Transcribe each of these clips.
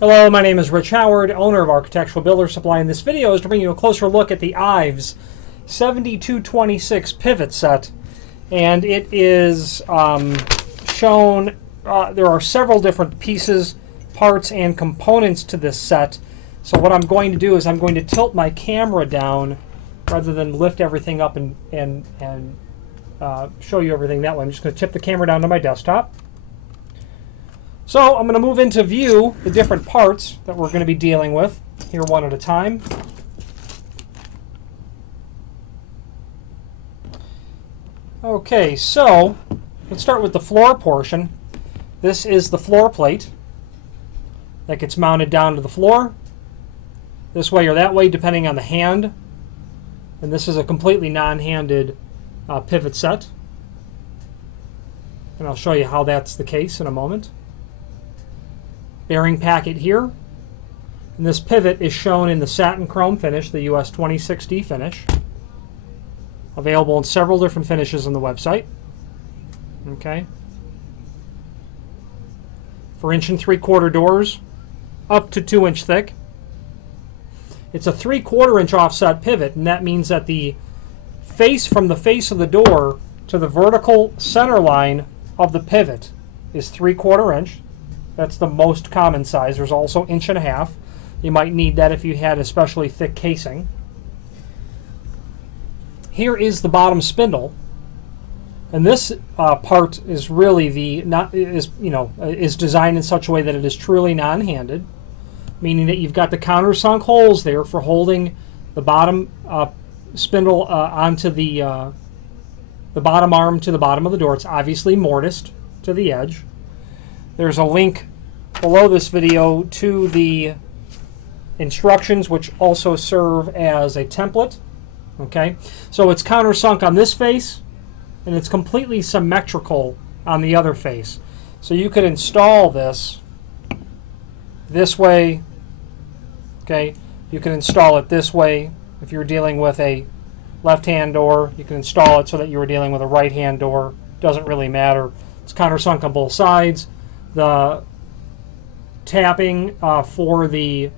Hello, my name is Rich Howard, owner of Architectural Builder Supply, and this video is to bring you a closer look at the IVES 7226 pivot set. And it is shown, there are several different pieces, parts, and components to this set. So what I'm going to do is I'm going to tilt my camera down rather than lift everything up and show you everything that way. I'm just going to tip the camera down to my desktop. So I'm going to move into view the different parts that we're going to be dealing with here one at a time. Okay, so let's start with the floor portion. This is the floor plate that gets mounted down to the floor this way or that way depending on the hand. And this is a completely non-handed pivot set. And I'll show you how that's the case in a moment. Bearing packet here, and this pivot is shown in the satin chrome finish, the US 26D finish, available in several different finishes on the website. Okay, for 1 3/4 doors, up to 2 inch thick. It's a 3/4 inch offset pivot, and that means that the face from the face of the door to the vertical center line of the pivot is 3/4 inch. That's the most common size. There's also 1.5 inches. You might need that if you had especially thick casing. Here is the bottom spindle, and this part is really is designed in such a way that it is truly non-handed, meaning that you've got the countersunk holes there for holding the bottom spindle onto the bottom arm to the bottom of the door. It's obviously mortised to the edge. There's a link below this video to the instructions, which also serve as a template. Okay, so it's countersunk on this face, and it's completely symmetrical on the other face. So you could install this way. Okay, you can install it this way if you're dealing with a left-hand door. You can install it so that you were dealing with a right-hand door. Doesn't really matter. It's countersunk on both sides. The tapping for the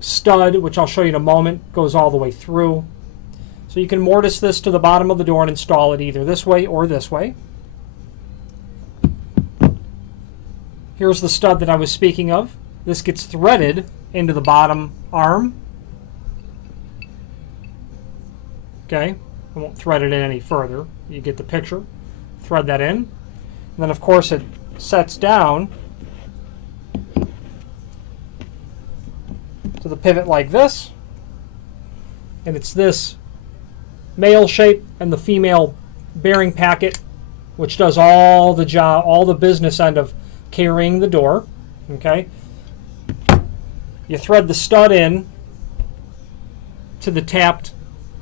stud, which I'll show you in a moment, goes all the way through. So you can mortise this to the bottom of the door and install it either this way or this way. Here's the stud that I was speaking of. This gets threaded into the bottom arm. Okay, I won't thread it in any further. You get the picture. Thread that in. And then, of course, it sets down to the pivot like this. And it's this male shape and the female bearing packet, which does all the job, all the business end of carrying the door. Okay. You thread the stud in to the tapped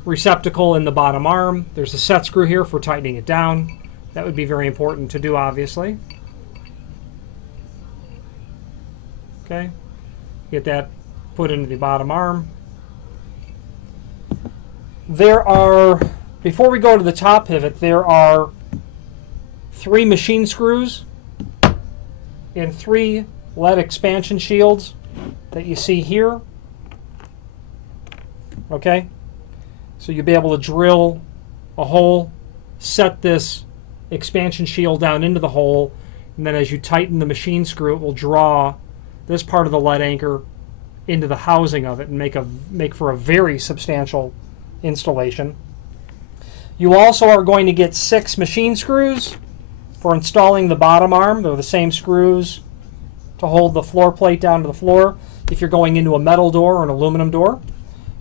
receptacle in the bottom arm. There's a set screw here for tightening it down. That would be very important to do, obviously. Okay, get that put into the bottom arm. There are, before we go to the top pivot, there are 3 machine screws and 3 lead expansion shields that you see here. Okay, so you'll be able to drill a hole, set this expansion shield down into the hole, and then as you tighten the machine screw, it will draw this part of the lead anchor into the housing of it and make for a very substantial installation. You also are going to get 6 machine screws for installing the bottom arm. They're the same screws to hold the floor plate down to the floor if you're going into a metal door or an aluminum door.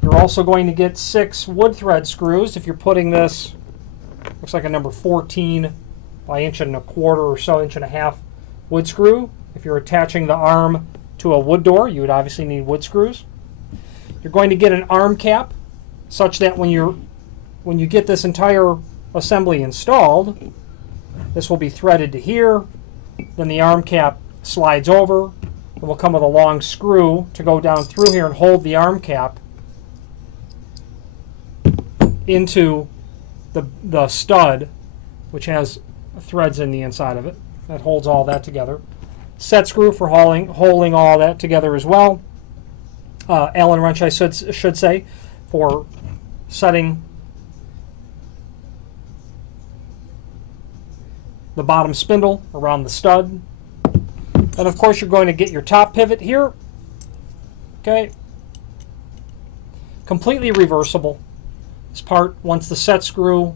You're also going to get 6 wood thread screws if you're putting this, looks like a number 14 by 1.25 inches or so, 1.5 inches wood screw. If you're attaching the arm to a wood door, you would obviously need wood screws. You're going to get an arm cap such that when you get this entire assembly installed, this will be threaded to here. Then the arm cap slides over. It will come with a long screw to go down through here and hold the arm cap into the stud, which has threads in the inside of it that holds all that together. set screw for holding all that together as well. Allen wrench, I should say, for setting the bottom spindle around the stud. And of course you're going to get your top pivot here. Okay. Completely reversible. This part, once the set screw,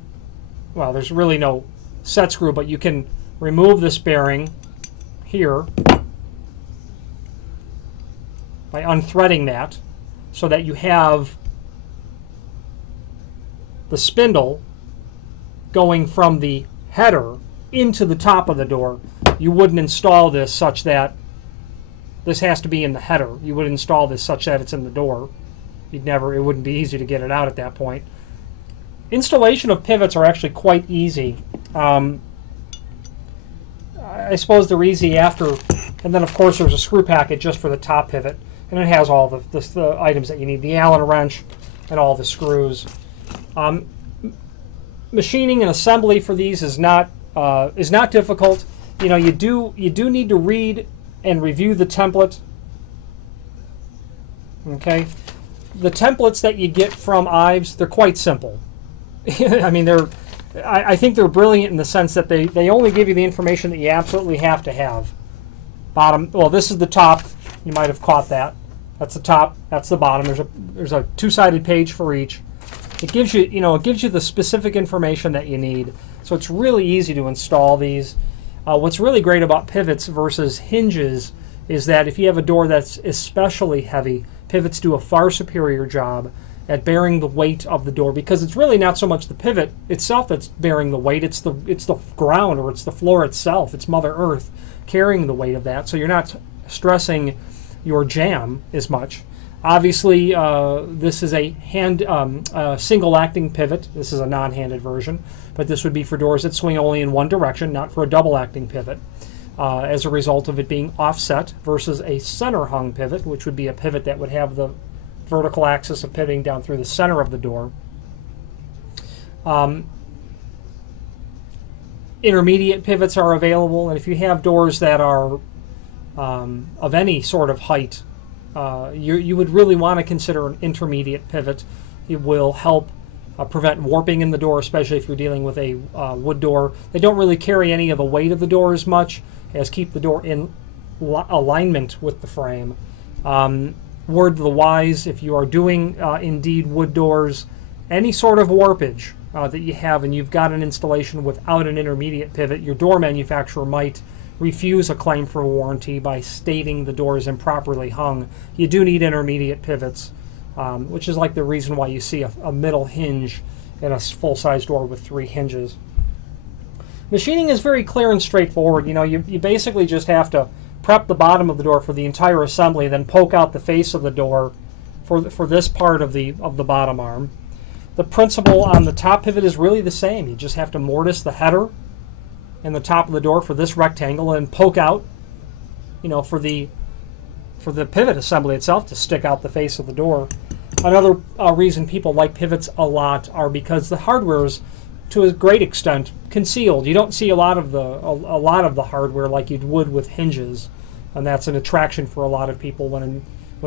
well, there's really no set screw, but you can remove this bearing here by unthreading that so that you have the spindle going from the header into the top of the door. You wouldn't install this such that this has to be in the header. You would install this such that it's in the door. It wouldn't be easy to get it out at that point. Installation of pivots are actually quite easy. I suppose they're easy after, and then of course there's a screw packet just for the top pivot, and it has all the items that you need, the Allen wrench and all the screws. Machining and assembly for these is not difficult. You know, you do need to read and review the template. Okay, the templates that you get from IVES, they're quite simple. I mean, I think they're brilliant in the sense that they only give you the information that you absolutely have to have. Bottom, well, this is the top. You might have caught that. That's the top. That's the bottom. There's a two-sided page for each. It gives you, it gives you the specific information that you need. So it's really easy to install these. What's really great about pivots versus hinges is that if you have a door that's especially heavy, pivots do a far superior job at bearing the weight of the door, because it's really not so much the pivot itself that's bearing the weight, it's the ground, or it's the floor itself, it's Mother Earth carrying the weight of that, so you're not stressing your jamb as much. Obviously, this is a single acting pivot. This is a non-handed version, but this would be for doors that swing only in one direction, not for a double acting pivot, as a result of it being offset versus a center hung pivot, which would be a pivot that would have the vertical axis of pivoting down through the center of the door. Intermediate pivots are available, and if you have doors that are of any sort of height, you would really want to consider an intermediate pivot. It will help prevent warping in the door, especially if you're dealing with a wood door. They don't really carry any of the weight of the door as much as keep the door in alignment with the frame. Word to the wise, if you are doing indeed wood doors, any sort of warpage that you have and you've got an installation without an intermediate pivot, your door manufacturer might refuse a claim for warranty by stating the door is improperly hung. You do need intermediate pivots, which is like the reason why you see a middle hinge in a full-size door with 3 hinges. Machining is very clear and straightforward. You basically just have to prep the bottom of the door for the entire assembly, then poke out the face of the door for this part of the bottom arm. The principle on the top pivot is really the same. You just have to mortise the header and the top of the door for this rectangle and poke out, for the pivot assembly itself to stick out the face of the door. Another reason people like pivots a lot are because the hardware is, to a great extent, concealed. You don't see a lot of the hardware like you would with hinges, and that's an attraction for a lot of people when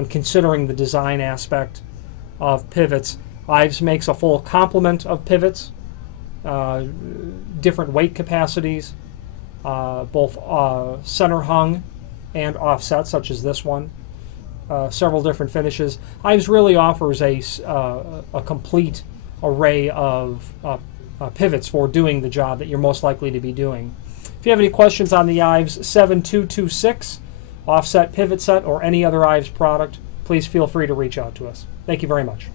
considering the design aspect of pivots. IVES makes a full complement of pivots, different weight capacities, both center hung and offset, such as this one. Several different finishes. IVES really offers a complete array of pivots for doing the job that you're most likely to be doing. If you have any questions on the IVES 7226 offset pivot set or any other IVES product, please feel free to reach out to us. Thank you very much.